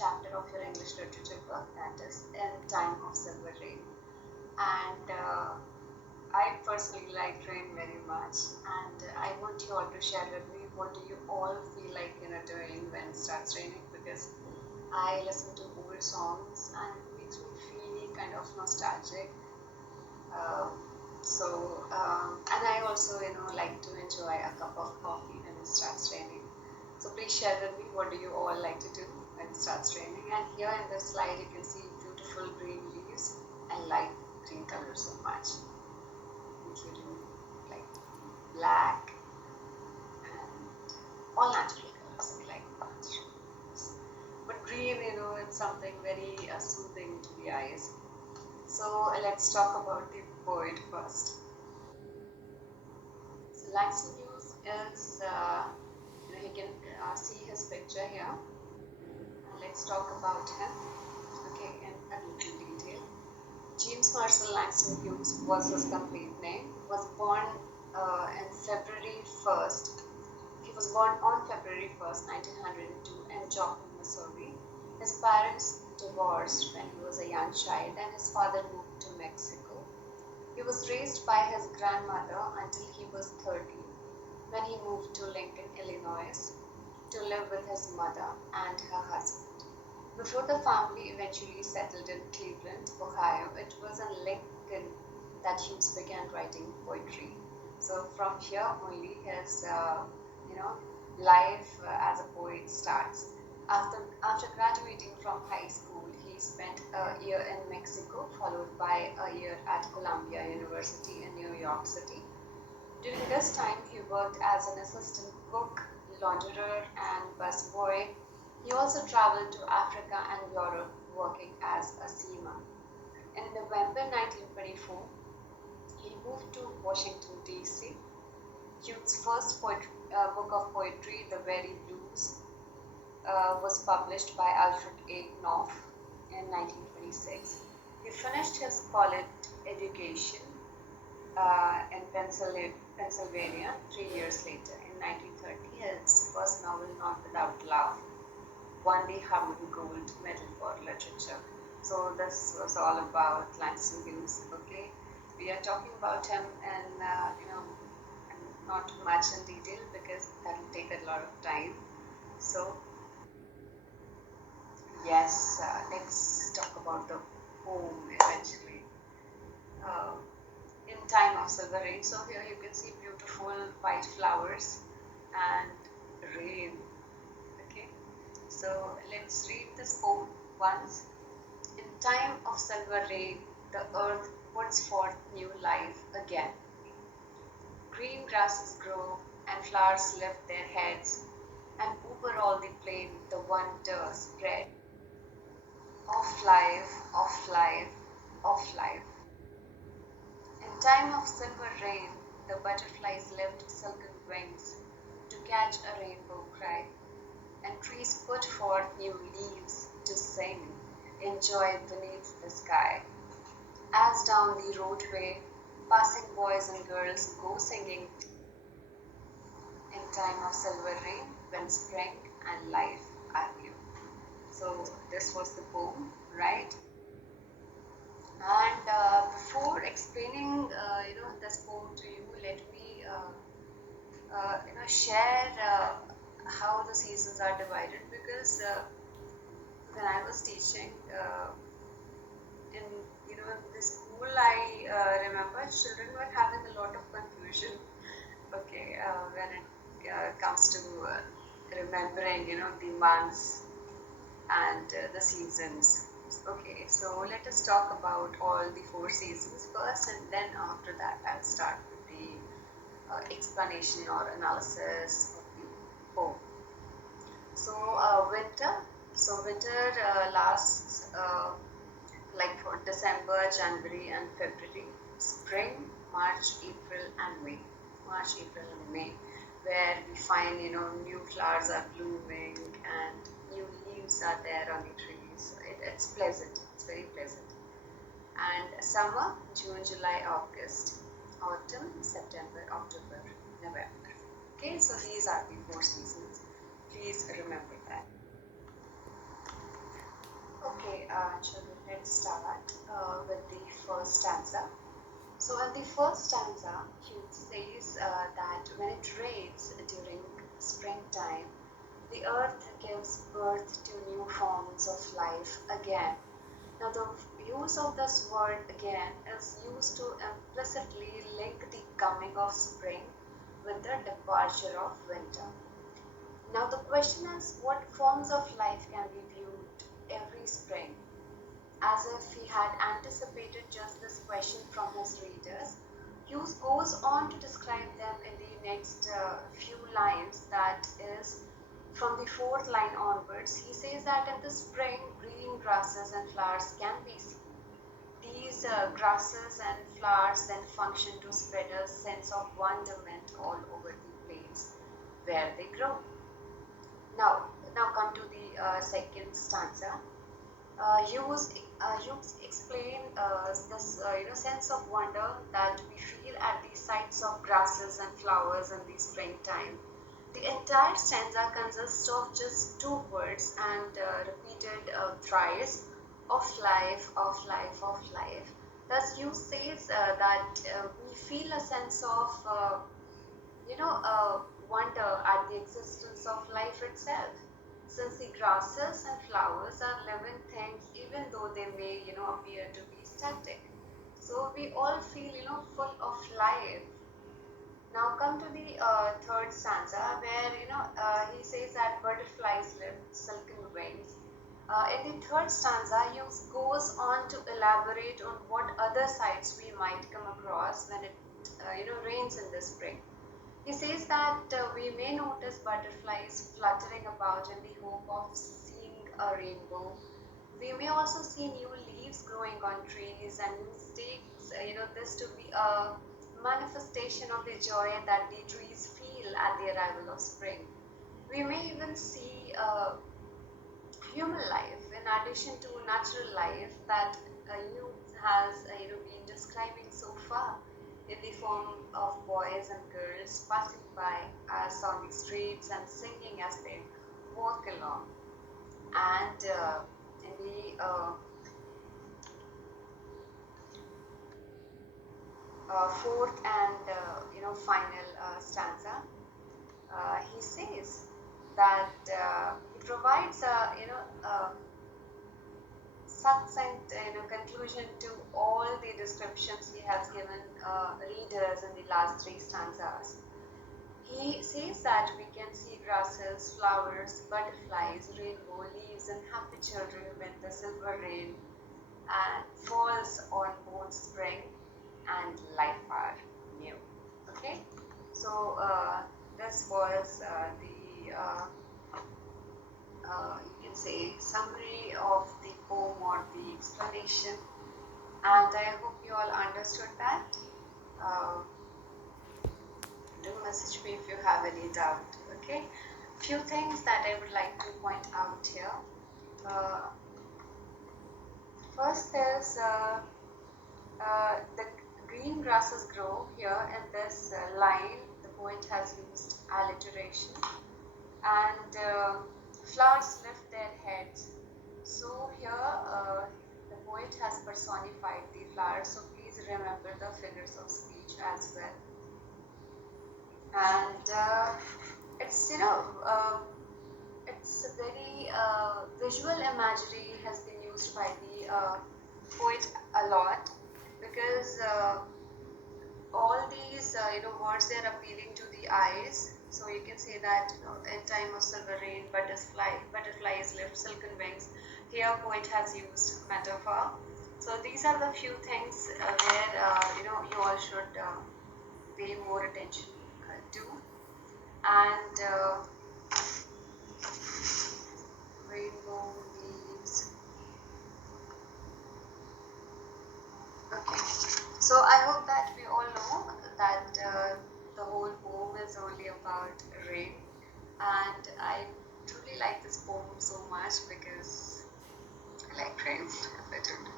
chapter of your English literature book, that is In Time of Silver Rain. And I personally like rain very much, and I want you all to share with me what do you all feel like doing when it starts raining, because I listen to old songs and it makes me feel kind of nostalgic. Um, and I also like to enjoy a cup of coffee when it starts raining. So please share with me what do you all like to do when it starts raining. And here in this slide you can see beautiful green leaves. I like green color so much, including like black and all natural colors I like much. But green, it's something very soothing to the eyes. So let's talk about the poet first. So Langston Hughes is, you can see his picture here. Let's talk about him, okay, in a little detail. James Marcel Langston Hughes was his complete name. Was born in February 1st. He was born on February 1st, 1902, in Joplin, Missouri. His parents divorced when he was a young child, and his father moved to Mexico. He was raised by his grandmother until he was 13, when he moved to Lincoln, Illinois, to live with his mother and her husband. Before the family eventually settled in Cleveland, Ohio, it was in Lincoln that Hughes began writing poetry. So from here only his, life as a poet starts. After graduating from high school, he spent a year in Mexico, followed by a year at Columbia University in New York City. During this time, he worked as an assistant cook, launderer, and busboy. He also traveled to Africa and Europe working as a seaman. In November 1924, he moved to Washington, D.C. Hughes' first book of poetry, The Very Blues, was published by Alfred A. Knopf in 1926. He finished his college education in Pennsylvania 3 years later. In 1930, his first novel, Not Without Love, won the Harmon Gold Medal for Literature. So this was all about Langston Hughes. Okay, we are talking about him and not much in detail because that will take a lot of time. So yes, let's talk about the poem eventually. Uh, in Time of Silver Rain. So here you can see beautiful white flowers and rain. Okay, so let's read this poem once. In time of silver rain, the earth puts forth new life again. Green grasses grow and flowers lift their heads, and over all the plain the wonder spread of life, of life, of life. In time of silver rain, the butterflies lift silken wings to catch a rainbow cry, and trees put forth new leaves to sing in joy beneath the sky. As down the roadway, passing boys and girls go singing in time of silver rain, when spring and life are new. So this was the poem, right? And before explaining, this poem to you, let me, share how the seasons are divided. Because when I was teaching in, the school, I remember children were having a lot of confusion. Okay, when it comes to remembering, the months and the seasons. Okay, so let us talk about all the 4 seasons first, and then after that I'll start with the explanation or analysis of the poem. So winter. So winter lasts like for December, January, and February. Spring, March, April, and May. March, April, and May, where we find new flowers are blooming and new leaves are there on the trees. It's pleasant. It's very pleasant. And summer, June, July, August. Autumn, September, October, November. Okay, so these are the 4 seasons. Please remember that. Okay, children, let's start with the first stanza. So, in the first stanza, he says that when it rains during springtime, the earth gives birth to new forms of life again. Now, the use of this word again is used to implicitly link the coming of spring with the departure of winter. Now, the question is, what forms of life can be viewed every spring? As if he had anticipated just this question from his readers, Hughes goes on to describe them in the next few lines, that is, from the fourth line onwards. He says that in the spring, green grasses and flowers can be seen. These grasses and flowers then function to spread a sense of wonderment all over the place where they grow. Now come to the second stanza. Hughes explain this sense of wonder that we feel at the sights of grasses and flowers in the springtime. The entire stanza consists of just two words and repeated thrice: of life, of life, of life. Thus, Hughes says that we feel a sense of wonder at the existence of life itself, since the grasses and flowers are living things, even though they may appear to be static. So we all feel full of life. Now come to the third stanza, where he says that butterflies lift silken wings. In the third stanza, he goes on to elaborate on what other sights we might come across when it rains in the spring. He says that we may notice butterflies fluttering about in the hope of seeing a rainbow. We may also see new leaves growing on trees, and takes this to be a manifestation of the joy that the trees feel at the arrival of spring. We may even see human life in addition to natural life that you has been describing so far, in the form of boys and girls passing by us on the streets and singing as they walk along. And in the fourth and final stanza, he says that he provides a succinct conclusion to all the descriptions he has given readers in the last three stanzas. He says that we can see grasses, flowers, butterflies, rainbow leaves, and happy children when the silver rain and falls on both spring and life are new. Okay, so this was the you can say summary of the poem or the explanation, and I hope you all understood that. Do message me if you have any doubt. Okay, few things that I would like to point out here. First is the green grasses grow. Here in this line, the poet has used alliteration, and flowers lift their heads. So here the poet has personified the flowers, so please remember the figures of speech as well. And it's it's a very visual imagery has been used by the poet a lot, because all these words, they are appealing to the eyes. So you can say that in time of silver rain, butterflies lift silken wings. Here poet has used metaphor. So these are the few things where you all should pay more attention to. And rainbow leaves. Okay, so I hope that we all know that the whole poem is only about rain, and I truly like this poem so much because I like rain. If I don't